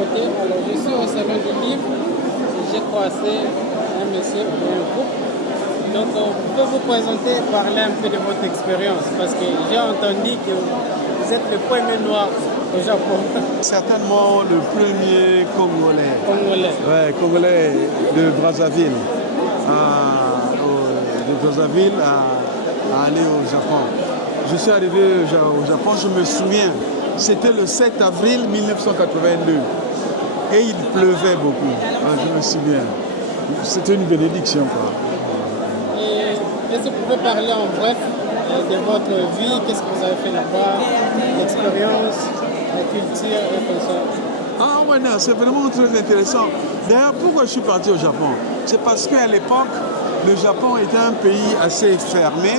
côté. Alors, je suis au salon du livre. J'ai croisé un monsieur ou un groupe. Donc, on peut vous présenter, parler un peu de votre expérience. Parce que j'ai entendu que vous êtes le premier noir au Japon. Certainement le premier Congolais. Congolais. Ouais, Congolais de Brazzaville. De Brazzaville à aller au Japon. Je suis arrivé au Japon, je me souviens, c'était le 7 avril 1982. Et il pleuvait beaucoup. Je me souviens. C'était une bénédiction, quoi. Et est-ce que vous pouvez parler en bref de votre vie? Qu'est-ce que vous avez fait là-bas? L'expérience, la culture et tout ça. Ah ouais, non, c'est vraiment très intéressant. D'ailleurs, pourquoi je suis parti au Japon? C'est parce qu'à l'époque, le Japon était un pays assez fermé.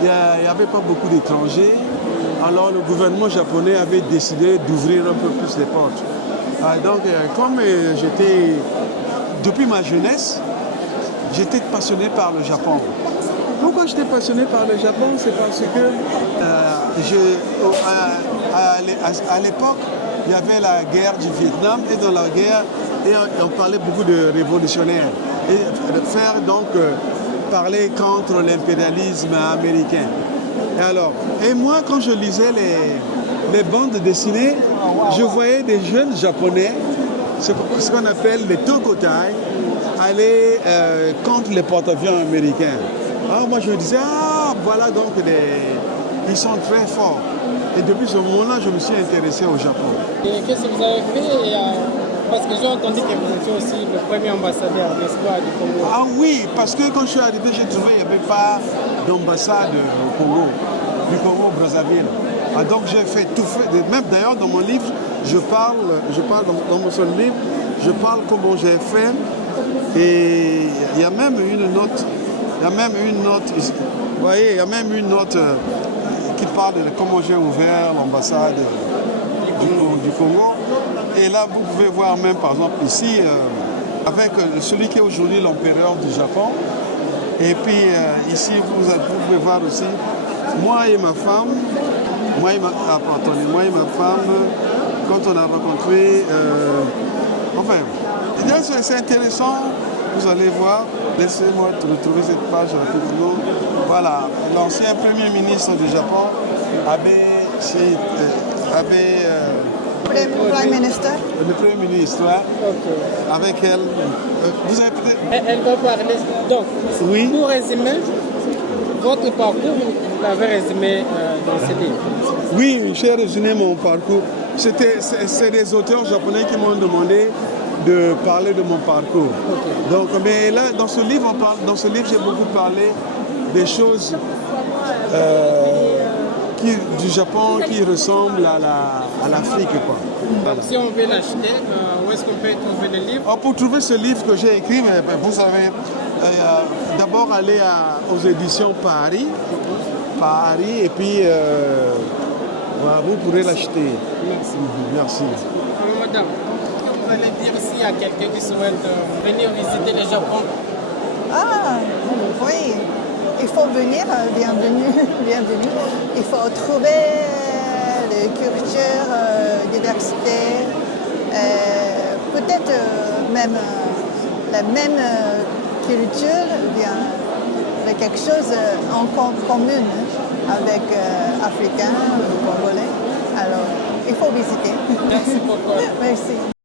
Il n'y avait pas beaucoup d'étrangers. Alors le gouvernement japonais avait décidé d'ouvrir un peu plus les portes. Donc, comme j'étais, depuis ma jeunesse, j'étais passionné par le Japon. Pourquoi j'étais passionné par le Japon? C'est parce que à l'époque, il y avait la guerre du Vietnam et dans la guerre, on parlait beaucoup de révolutionnaires. Et faire donc parler contre l'impérialisme américain. Et moi, quand je lisais les bandes dessinées, je voyais des jeunes japonais, ce qu'on appelle les Tokotai, aller contre les porte-avions américains. Alors moi, je me disais, voilà donc, ils sont très forts. Et depuis ce moment-là, je me suis intéressé au Japon. Et qu'est-ce que vous avez fait? Parce que j'ai entendu que vous étiez aussi le premier ambassadeur, n'est-ce pas, du Congo. Ah oui, parce que quand je suis arrivé, j'ai trouvé qu'il n'y avait pas d'ambassade au Congo, du Congo-Brazzaville. Donc j'ai fait tout fait. Même d'ailleurs dans mon livre, je parle dans mon seul livre, je parle comment j'ai fait. Et il y a même une note, vous voyez, il y a même une note qui parle de comment j'ai ouvert l'ambassade du Congo. Et là, vous pouvez voir même, par exemple, ici, avec celui qui est aujourd'hui l'empereur du Japon. Et puis, ici, vous pouvez voir aussi, moi et ma femme, quand on a rencontré, c'est intéressant, vous allez voir, laissez-moi retrouver cette page rapidement. Voilà, l'ancien premier ministre du Japon, Prime Minister. Le Premier ministre, ouais. Ok. Avec elle. Vous avez peut-être. Elle va parler. Donc, Oui. pour résumer, votre parcours, vous l'avez résumé dans ce livre. Oui, j'ai résumé mon parcours. C'est des auteurs japonais qui m'ont demandé de parler de mon parcours. Okay. Donc, mais là, dans ce livre, j'ai beaucoup parlé des choses du Japon qui ressemblent à l'Afrique, quoi. Donc, si on veut l'acheter, où est-ce qu'on peut trouver le livre? Pour trouver ce livre que j'ai écrit, vous savez, d'abord aller aux éditions Paris, et puis voilà, vous pourrez l'acheter. Merci. Merci. Madame, vous allez dire s'il y a quelqu'un qui souhaite venir visiter le Japon? Ah, oui. Il faut venir, bienvenue. Il faut trouver la culture, diversité, peut-être même la même culture, bien quelque chose en commun avec Africains ou Congolais. Alors, il faut visiter. Merci beaucoup. Merci.